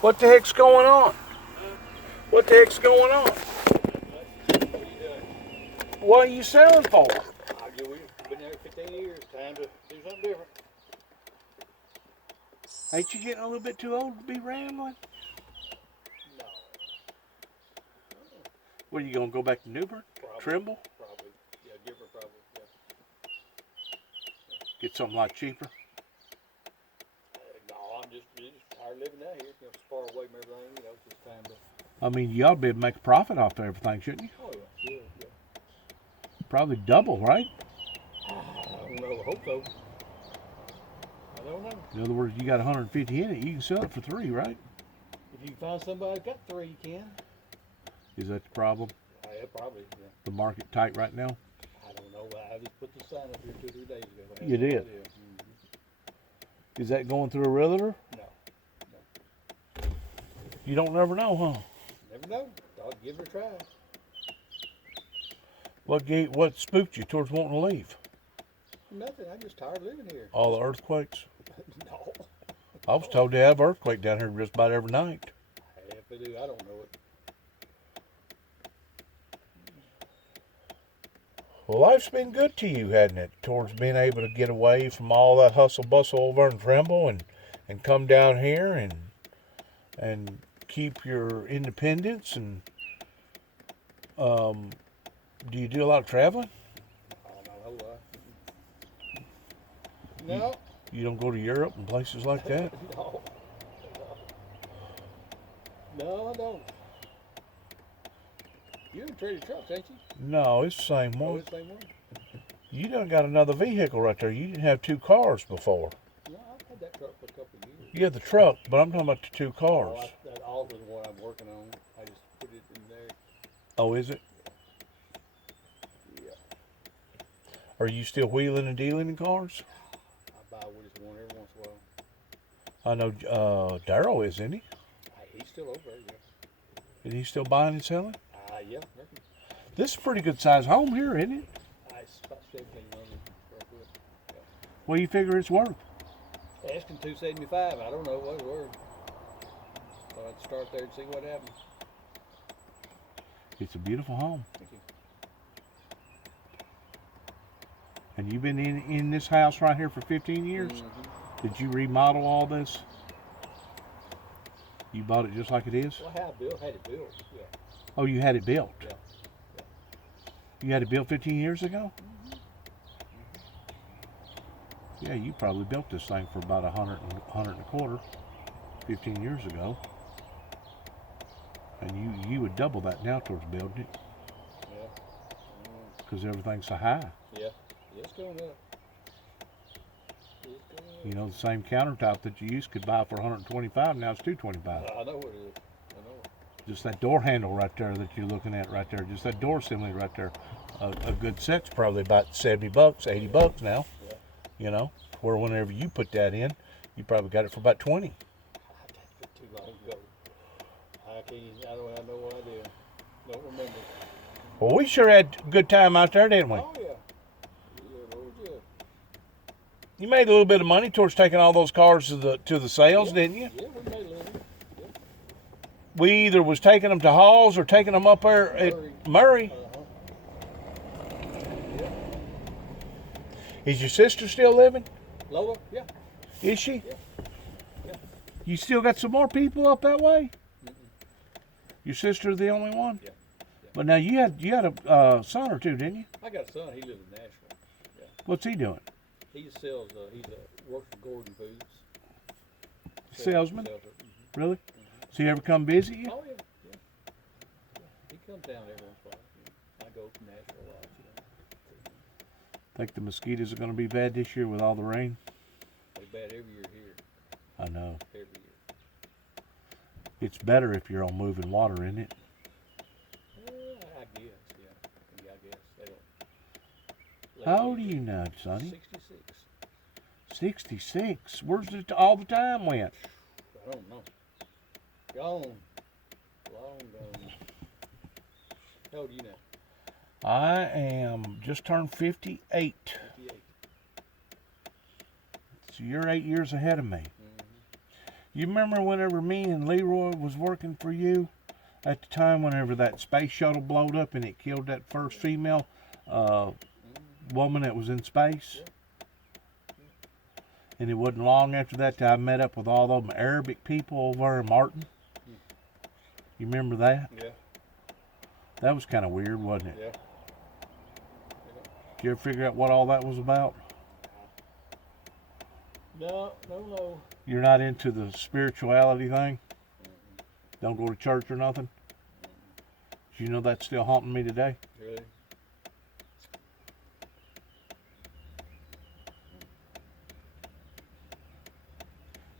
What the heck's going on? What the heck's going on? What are you selling for? We've been there 15 years. Time to do something different. Ain't you getting a little bit too old to be rambling? No. What, are you going to go back to Newbern? Probably. Trimble? Probably. Yeah, different probably. Yeah. Get something a lot cheaper? No, I'm just tired of living out here. You know, it's far away from everything. You know, it's just time to. I mean, you ought to be able to make a profit off everything, shouldn't you? Oh yeah. Yeah. Probably double, right? I don't know. I hope so. I don't know. In other words, you got 150 in it, you can sell it for 3, right? If you can find somebody that got 3, you can. Is that the problem? Yeah, probably. Yeah. The market tight right now? I don't know. I just put the sign up here 2 or 3 days ago. You did? Mm-hmm. Is that going through a realtor? No. You don't never know, huh? Never know. I'll give it a try. What spooked you towards wanting to leave? Nothing. I'm just tired of living here. All the earthquakes? No. I was told they have earthquake down here just about every night. If they do, I don't know it. Well, life's been good to you, hasn't it? Towards being able to get away from all that hustle bustle over in Trimble and come down here and keep your independence and do you do a lot of traveling? Oh, not a whole lot. No. You don't go to Europe and places like that? No. No, I don't. You're in Trader Trucks, ain't you? No, it's the same Oh, one. it's the same one? You done got another vehicle right there. You didn't have 2 cars before. No, I've had that truck for a couple of years. You had the truck, but I'm talking about the 2 cars. Oh, that Alta's the one I'm working on. I just put it in there. Oh, is it? Yeah. Are you still wheeling and dealing in cars? I buy just one every once in a while. I know Darryl is, isn't he? Hey, he's still over there, yeah. Is he still buying and selling? Yeah, reckon. This is a pretty good sized home here, isn't it? It's about 1,700 square foot. Yeah. What do you figure it's worth? Asking 275. I don't know what it's worth. So I'd start there and see what happens. It's a beautiful home. Thank you. And you've been in this house right here for 15 years? Mm-hmm. Did you remodel all this? You bought it just like it is? Well, had it built, yeah. Oh, you had it built? Yeah. You had it built 15 years ago? Mm-hmm. Yeah, you probably built this thing for about 100 and a quarter 15 years ago. And you would double that now towards building it. Yeah. Because everything's so high. Yeah. It's going up. It's going up. You know, the same countertop that you used could buy for 125, now it's 225. I know what it is. I know it. Just that door handle right there that you're looking at right there, just that door assembly right there. A good set's probably about 70 bucks, 80 bucks now. Yeah. You know, where whenever you put that in, you probably got it for about 20. I got it too long ago. I don't have no idea. Don't remember. Well, we sure had a good time out there, didn't we? Oh, yeah. Yeah, Lord, yeah. You made a little bit of money towards taking all those cars to the sales, didn't you? Yeah, we made a little. Yeah. We either was taking them to Halls or taking them up there at Murray. Yeah. Is your sister still living? Lola? Yeah. Is she? Yeah. Yeah. You still got some more people up that way? Mm-mm. Your sister's the only one? Yeah. But now you had a son or two, didn't you? I got a son. He lives in Nashville. Yeah. What's he doing? He sells. Works for Gordon Foods. Salesman? Sells it. Mm-hmm. Really? Does he ever come visit you? Oh yeah. Yeah. He comes down every once in a while. I go from Nashville a lot. Think the mosquitoes are going to be bad this year with all the rain? They're bad every year here. I know. Every year. It's better if you're on moving water, isn't it? I guess. Yeah. I guess they don't. How old are you now, Sonny? 66. 66. Where's it all the time went? I don't know. Gone. Long gone. How old are you now? I am just turned 58. 58. So you're 8 years ahead of me. Mm-hmm. You remember whenever me and Leroy was working for you at the time, whenever that space shuttle blowed up and it killed that first female woman that was in space? And it wasn't long after that I met up with all them Arabic people over in Martin. You remember that? Yeah. That was kind of weird, wasn't it? Yeah. Did you ever figure out what all that was about? No. You're not into the spirituality thing? Don't go to church or nothing? Do you know that's still haunting me today? Really?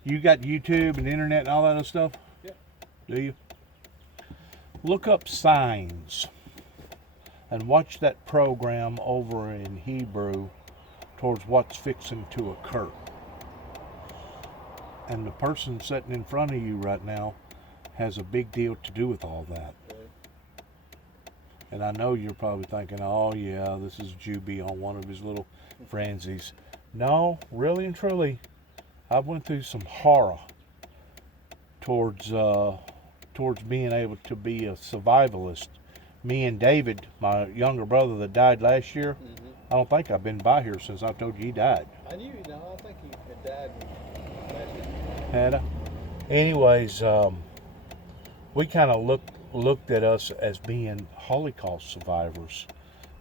You got YouTube and internet and all that other stuff? Yeah. Do you? Look up signs and watch that program over in Hebrew towards what's fixing to occur. And the person sitting in front of you right now has a big deal to do with all that. Really? And I know you're probably thinking, oh yeah, this is Juby on one of his little frenzies. No, really and truly, I went through some horror towards being able to be a survivalist. Me and David, my younger brother that died last year, I don't think I've been by here since I told you he died. I knew, I think he had died last year. Had I? Anyways, we kind of looked at us as being Holocaust survivors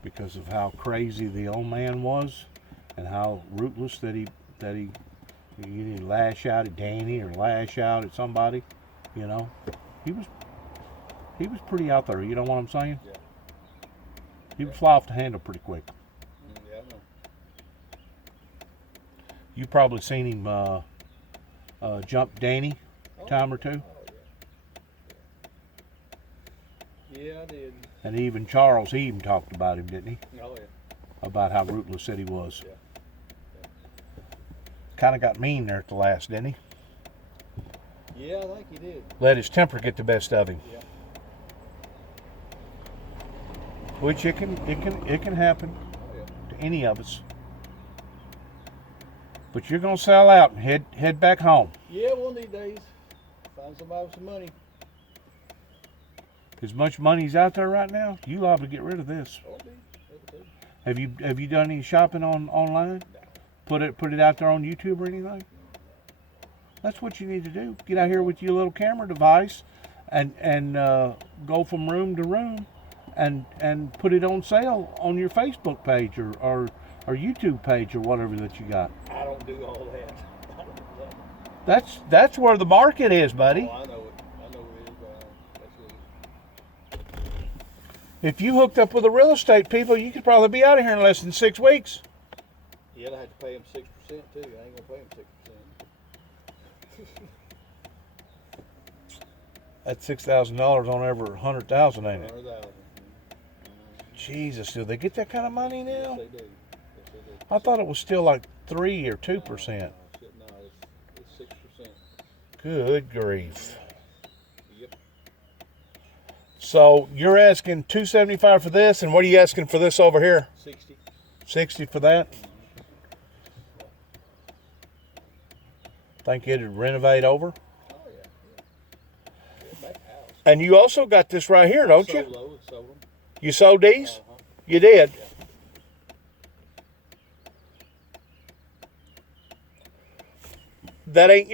because of how crazy the old man was and how ruthless that he you lash out at Danny or lash out at somebody, you know. He was pretty out there, you know what I'm saying? Yeah. He would fly off the handle pretty quick. Yeah, I know. You probably seen him jump Danny a time or two. Oh, yeah. Yeah, I did. And even Charles, he even talked about him, didn't he? Oh, yeah. About how ruthless that he was. Yeah. Kind of got mean there at the last, didn't he? Yeah, I think he did. Let his temper get the best of him. Yeah. Which it can happen Oh, yeah. to any of us. But you're gonna sell out and head back home. Yeah, one of these days. Find somebody with some money. As much money's out there right now, you liable to get rid of this. Oh, dude. Have you done any shopping online? No. Put it out there on YouTube or anything? That's what you need to do. Get out here with your little camera device and go from room to room and put it on sale on your Facebook page or YouTube page or whatever that you got. I don't do all that. I don't do that. That's where the market is, buddy. Oh, I know it. I know it is. That's what If you hooked up with the real estate people, you could probably be out of here in less than 6 weeks. Yeah, I had to pay him 6% too. I ain't gonna pay him 6%. That's $6,000 on every 100,000, ain't it? 100,000. Jesus, do they get that kind of money Yes, now? they do. Yes, they do. I thought it was still like 3 or 2%. No, it's 6%. Good grief. Yep. So you're asking $275 for this, and what are you asking for this over here? 60. $60 for that? Think it'd renovate over? Oh yeah. Yeah, back house. And you also got this right here, don't you? Sold them. You sold these? Uh-huh. You did? Yeah. That ain't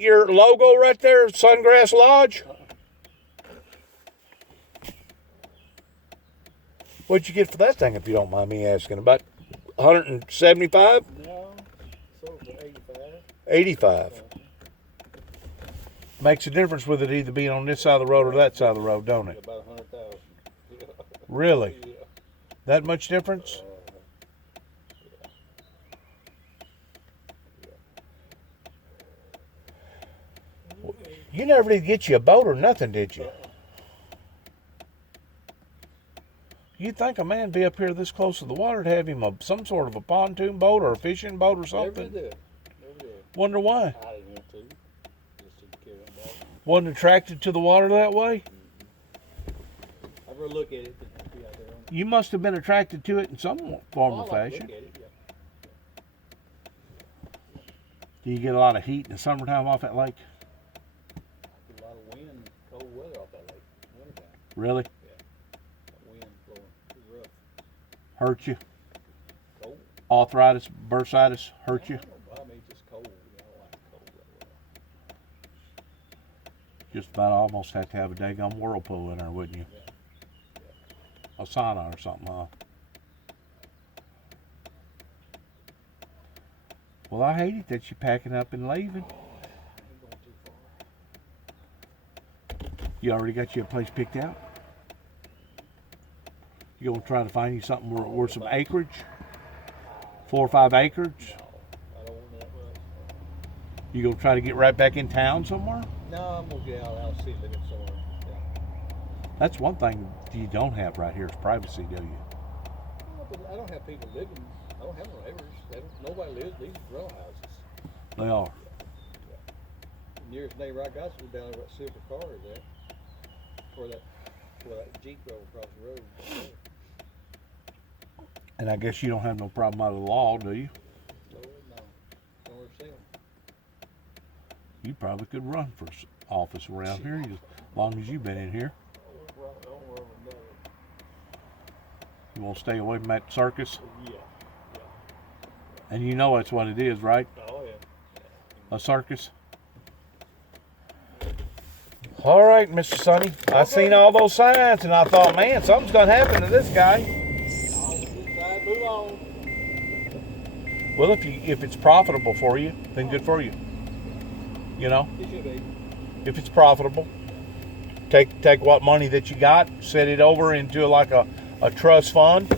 your logo right there, Sungrass Lodge? What'd you get for that thing, if you don't mind me asking? About 175? No, sold for 85. 85. Makes a difference with it either being on this side of the road or that side of the road, don't it? About 100,000. Really? Yeah. That much difference? You never did get you a boat or nothing, did you? You'd think a man be up here this close to the water to have him some sort of a pontoon boat or a fishing boat or Never something. did. Never did. Wonder why. I didn't want to. Just didn't care about it. Wasn't attracted to the water that way? I'd rather look at it than be out there on it. You must have been attracted to it in some form Oh, or I like to fashion. look at it, yeah. Do you get a lot of heat in the summertime off that lake? Really? That wind blowing pretty rough. Hurt you? Cold. Arthritis, bursitis, hurt you? I don't know, I mean, just cold. I don't like cold that well. Just about almost had to have a daggone whirlpool in there, wouldn't you? Yeah. A sauna or something, huh? Well, I hate it that you're packing up and leaving. I ain't going too far. You already got your place picked out? You gonna try to find you something worth some acreage? 4 or 5 acres? No, I don't want that much. You gonna try to get right back in town somewhere? No, I'm gonna get out of the city limits somewhere. Yeah. That's one thing you don't have right here is privacy, do you? Well, but I don't have people living. I don't have no neighbors. Nobody lives. These are row houses. They are. The nearest neighbor I got is down there where that silver car is at. Where that Jeep drove across the road. And I guess you don't have no problem out of the law, do you? No, don't ever see them. You probably could run for office around here as long as you've been in here. Don't worry about it. You want to stay away from that circus? Yeah. And you know that's what it is, right? Oh yeah. A circus? All right, Mr. Sonny. I seen all those signs and I thought, man, something's gonna happen to this guy. Move on. Well, if it's profitable for you, then good for you. You know, It should be. if it's profitable, take what money that you got, set it over into like a trust fund.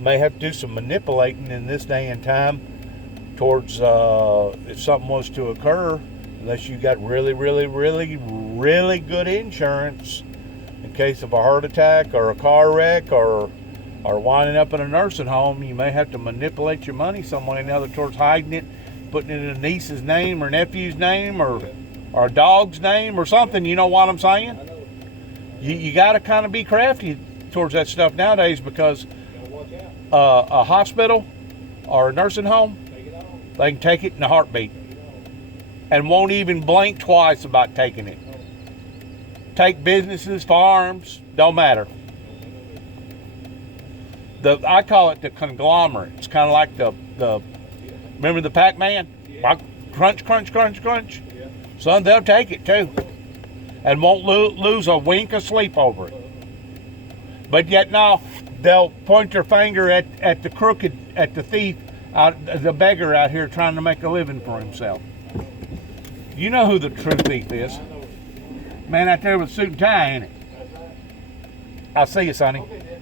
May have to do some manipulating in this day and time towards if something was to occur, unless you got really, really, really, really good insurance in case of a heart attack or a car wreck or winding up in a nursing home. You may have to manipulate your money some way or another towards hiding it, putting it in a niece's name or nephew's name or a dog's name or something. You know what I'm saying? I know. You got to kind of be crafty towards that stuff nowadays because Gotta watch out. a hospital or a nursing home, Take it on. they can take it in a heartbeat Take it on. and won't even blink twice about taking it. Take businesses, farms, don't matter. I call it the conglomerate. It's kind of like the remember the Pac-Man? Yeah. Crunch, crunch, crunch, crunch. Yeah. Son, they'll take it too, and won't lose a wink of sleep over it. But yet now they'll point their finger at the crooked, at the thief, the beggar out here trying to make a living for himself. You know who the true thief is? I know. Man out there with a suit and tie, ain't it? That's right. I'll see you, Sonny. Okay, then.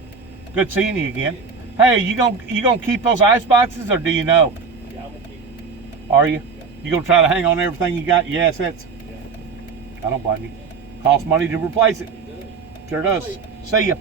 Good seeing you again. Hey, you gonna keep those ice boxes, or do you know? Yeah, I'm gonna keep. Are you? You gonna try to hang on to everything you got? Your assets? Yeah. I don't blame you. Costs money to replace it. It does. Sure does. See ya.